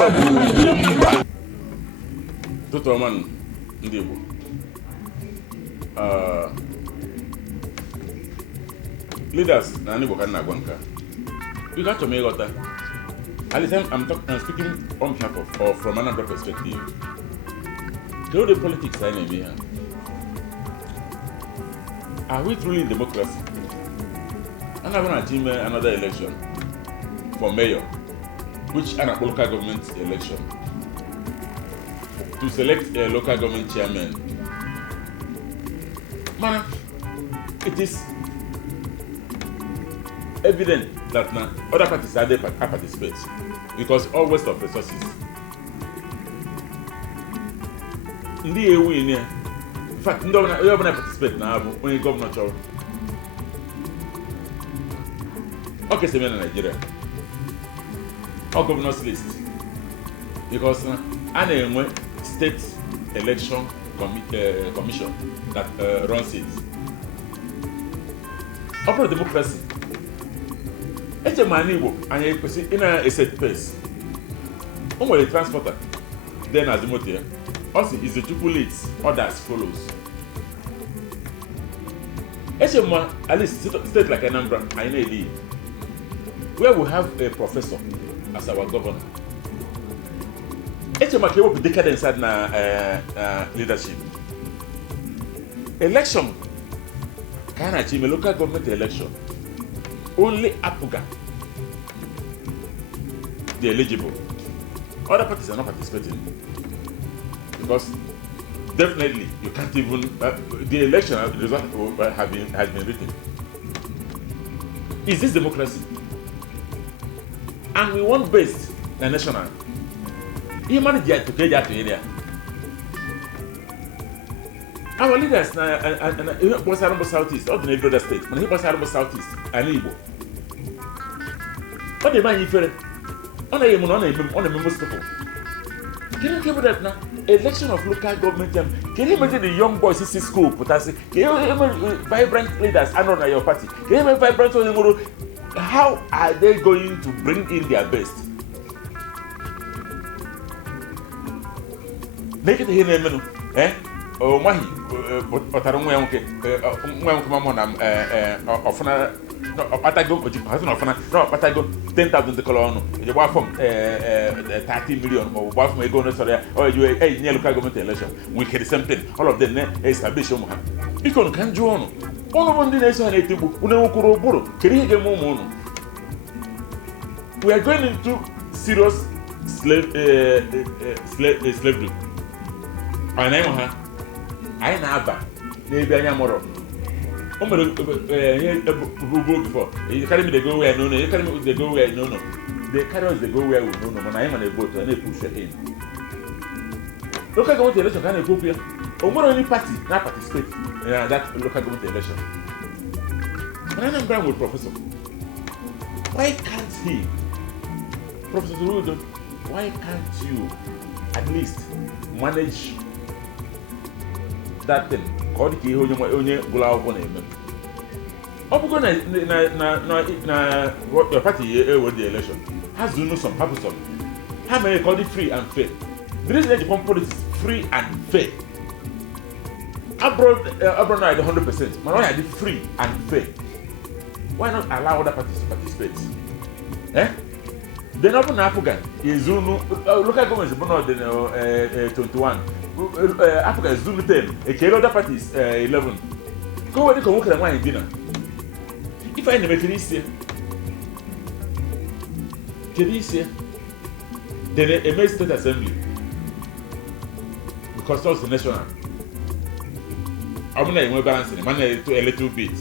IGBOMOVIES. Toto man ndị Igbo. Leaders na Igbo ka na-agwa nka. You got to make it. At least I'm speaking on behalf of or from Anambra perspective. Through the politics I name here. Are we truly in democracy? And I'm going to achieve another election for mayor, which is a local government election, to select a local government chairman. Man, it is evident that now other parties are there participate because all waste of resources. In fact, no one participate now. Only governor chow. Okay, so in Nigeria, our governor's list because I state election commission that runs it. Upper democracy. It's a man and in a set pace. Only a transporter, then as the motor. Also, is the two leads, others follows. It's a man, at least state like Anambra, I know where we have a professor as our governor. It's a man who will be decadent inside leadership. Election can achieve a local government election. Only Apuga, the eligible. Other parties are not participating because definitely you can't even. The election result has been written. Is this democracy? And we want based and national. You manage to get that area. Our leaders and was Anambra Southeast, or the other states, when he was Anambra Southeast, and Igbo. What the man you feel? On a member people. Can you give that now? Election of local government. Can you imagine the young boys in school? Can you imagine vibrant leaders and on your party? Can you imagine vibrant? How are they going to bring in their best? Make it here, eh? Oh, Mahi, but I don't want often. No, but I go, but I go 10,000 the colon. You want from 30 million or what from a go or you a local government election. We can the same thing. All of them establish you can join. One of the nation we are going into serious slavery. I never maybe I am more. Before you carry me, they go where no, you carry me, they go where no. They carry us, they go where we no. When I am on a boat, and they push it in. Local government election can go here. Or more only party not participate in that local government election. When I'm done with Professor, why can't he, Professor Rudo, why can't you at least manage that thing? What the only go out on him. What your party with the election has to know some purpose of how many call it free and fair. The reason that the politics is free and fair. Abroad are 100%. But why are they free and fair? Why not allow other parties to participate? Then open Africa is local government is born 21. Africa is doing 10. A other parties 11. Go where they can work at wine dinner. If I never can see, then a main state assembly because that's the national. I'm going to balance it. Man, to a little bit.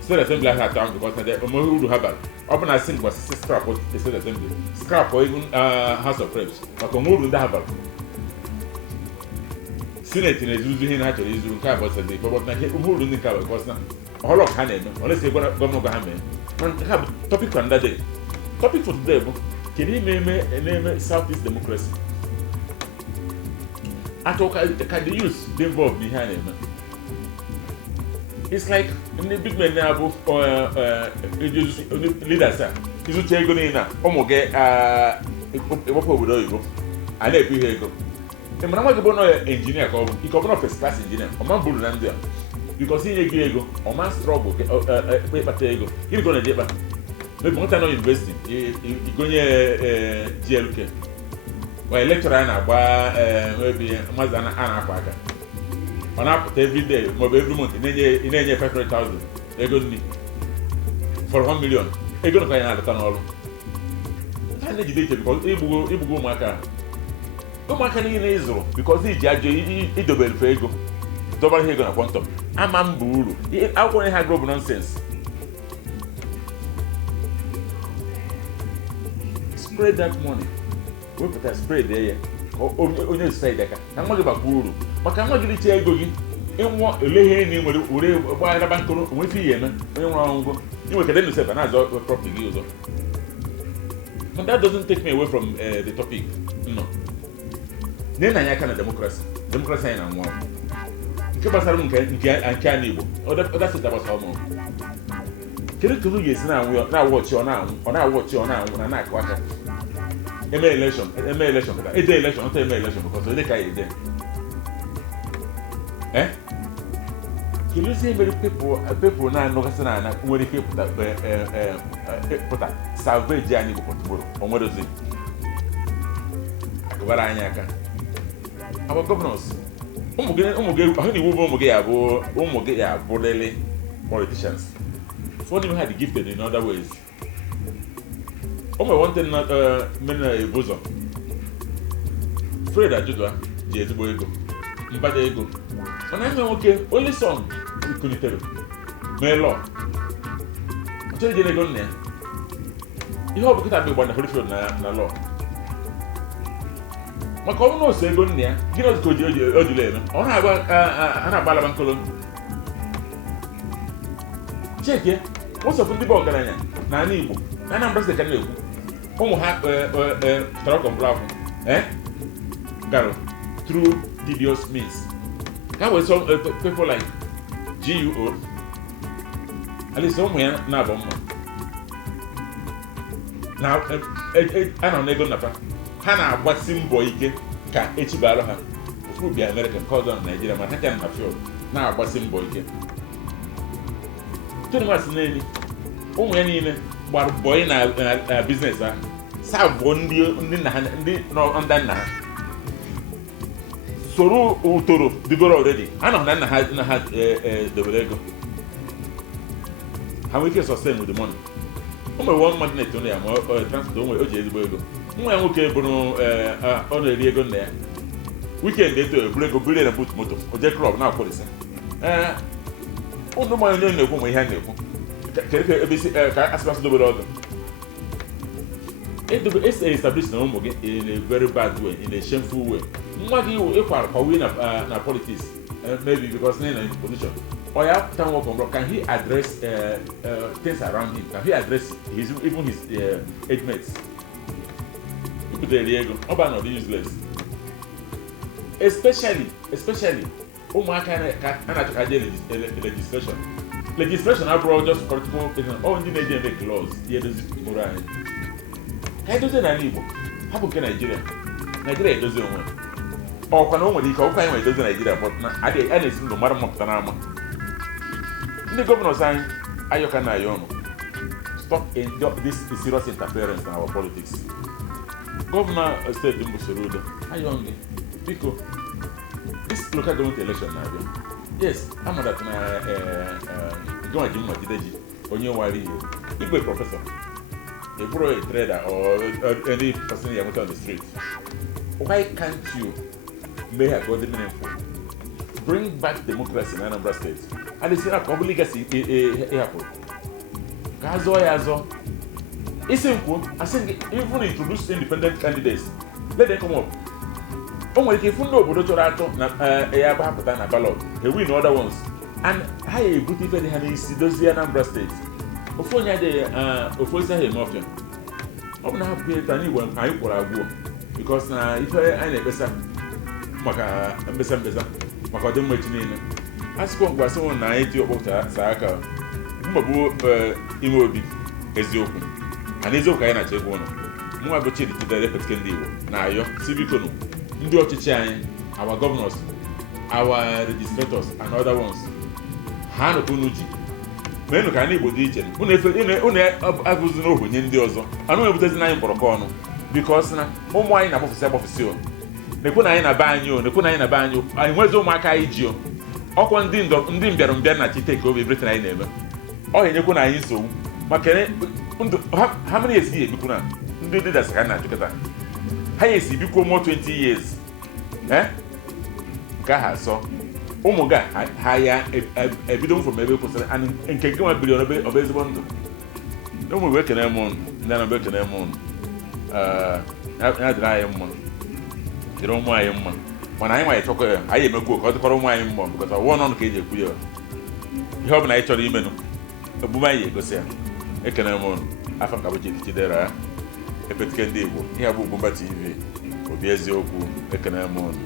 State assembly has time because the Omohudu Habal. Open I think was scrap of the state assembly. Scrap or even House of Reps. But Omohudu Habal. Senate is using actually is doing about the but now who do think because now all of Hanem unless you governor Bahame have topic on that day. Topic for today can he name Southeast democracy? I talk can the youth be involved behind him? It's like in the big men now leaders is to take on in ịgbapụ obodo oyibo a na-ekwu ihe ego ịmara nwa gị bụ nọ engineer ka ọ bụ ike ọ bụrụ first class engineer ọma bụrụ na ndị a because inye gị ego ọma struggle ịkpata ego gịnị ka ọ na-eji ịkpata maybe nwata nọ university igonye GLK wee lecturer a na-agba maybe maazị a na-akwa aka ọ na-apụta every day maọbụ every month ị na-enye 500,000 ego nri for 1 million ego nọkwa ya na-alụta n'ọrụ ha na-ejide iche because igbugo ụmụaka niile ịzụrụ because iji ajọ idobere fe ego dọbara ha ego na kwọntọm ama m bụ uru akwụkwọ ha gụrụ bụ nonsense. Spread that money wepụta spread ya onye side aka ka nwa gị bakwa uru maka nwa gị richa ego gị ịnwụọ eleghe na nwere were gbagharaba nkụrụ onwe ife ihe eme onye nwere ọgwụgwọ inwe kede nuseba na-azọ property gị ụzọ. But that doesn't take me away from the topic. No. Nena anya aka na democracy anyị na-anwụ anwụ nke gbasara m nke a n'Igbo ọ dasịta gbasara m kedu ka unu ga-esi na-awọchi ọ na-anwụ na na-akụ aka eme election kata ede election ọta eme election because ede ka ya ede kedu isi mere people na-anọgasị na ana nwere ike pụta salvage anyị bụ potboro onwerozi akụbara anyị aka our governors ụmụ gị ahụ na iwu bụ ụmụ gị ya abụrịrị politicians. Ụfọdụ ime ha dị gifted in other ways. O nwere one thing mere na ebu ụzọ Fred Ajụjụ ji ezigbo ego mbada ego mana eme nwoke only son kunitere mee lọ ọ chọrọ ije n'ego nna ya ihe ọ bụ kịta bụ gbana Holyfield na lọ maka ọ bụrụ na ose ego nna ya gịnị ọzọ ka o jiri eme ọ na-agba alaba nkolo chekie ụsọfụ ndị bụ ọgaranya na ala Igbo na Anambra State ka na-ekwu ụmụ ha tara ọkọmbụrụ akwụ gara through devious means ka wee some people like UGWUO at least ụmụ ya na-abụ mma na anọ n'ego nnapa ha na-agbasi mbọ ike ka echibara ha ofu bịa America nke ọzọ na Nigeria ma ha ka na field na-agbasi mbọ ike tụnụmasị n'elu ụmụ ya niile gbara bọị na biznes ahụ savụ ndị nna ha ndị nna ha soro utoro dịgoro already ha nọ na nna ha dobere ego ha nwere ike sustain with the money. O nwere one magnet onye ya ma transport o nwere o ji ezigbo ego nwa ya nwoke bụrụ ọ na-eri ego nna ya weekend eto eburu ego buru na boot moto o jee club na-akwụrịsị ụmụ mmanya onye na-ekwu ma ihe a na-ekwu ka asịmasị dobere ọdụ establish na ụmụ gị in a very bad way, in a shameful way. Nwa gị ịkwara kwawe na politics maybe because na in position or ya pụta nwa ọkọmrọ can he address things around him, can he address even his age mates? Iputere ego ọ bụ anọdụ useless, especially ụmụaka a na-achọka je legislation abụrụ just political ọ ndị na-eji eme laws ya edozi mụrụ anyị ka edozi n'ala Igbo hapụ nke Nigeria edozi onwe ọkwa na o nwere ike ọkwa anyị nwere edozi Nigeria but a na-esi ndụ mara mmapụta n'ama. Ndị gọvanọs anyị ayọka na ayọ ọnụ stop in this serious interference in our politics. Gọvanọ steeti mbụ Soludo ayọ gị biko this local government election na-abịa. Yes, I'm that na Jim Matideji, onye nwere ihe igwe professor, a pro trader or any person you meet on the street. Why can't you make a good meaningful? Bring back democracy in Anambra State. And it's not a legacy airport. Kazo. It's simple. I think even introduce independent candidates. Let them come up. O nwere ike ifu ndị obodo chọrọ atọ na ya gbapụta na ballot he win other ones and ha ya ebute ife dị ha n'isi dozie Anambra State. Ofu onye adịghị ofu isi ahụ eme ọfịa ọ bụ na hapụ ya anyị Igbo anyị kwụrụ agwụọ because na ife anyị na-ekpesa maka mbesa maka ọdịmma echi niile asịkwa mgbasị nwụ na anyị ji ọkpọta saa aka mmagbu ime obi eziokwu na eziokwu anyị na-achọ egwu ụlọ mwa bụ Chidi Chidere Epetike ndị Igbo na-ayọ sibikonu ndị ọchịchị anyị, our governors, our registrators and other ones, ha nụkwa unu ji menụ ka anyị Igbo dị iche unu agụzi n'ohu nye ndị ọzọ anụ ebutezi na anyị mkpọrọkọ ọnụ because na ụmụ anyị na-agbafụsị agbafụsị o nekwu na anyị na be anyị o nekwu na anyị na be anyị o anyị nwezi ụmụaka anyị ji o ọkwa ndị mbịarambịa na chiteke obi Britain anyị na-eme ọ ga-enyekwu na anyị nsogbu maka ha mere esi ebikwu na ndị leaders ka na-ajụkọta ha esi bikwu more 20 years nke ha asọ ụmụ ga ha ya ebido from ebe kwụsịrị nke gị nwa biri ọba ezigbo ndụ ụmụ Igbo ekene m ụnụ ndị Anambra ekene m ụnụ ya dịrị anyị mma dịrị ụmụ anyị mma mana anyị nwaanyị chọkọ ya anyị emegbuo ka ọ dịkwara ụmụ anyị mma bụkọta ọwụọ n'ọnụ ka eji ekwu ya ihe ọ bụla anyị chọrọ imenụ omume anyị egosi ya ekene m ụnụ afọ nka bụ Chidi Chidere Epetike ndị Igbo ihe bụ Ugwumba TV obi eziokwu ekene m ụnụ.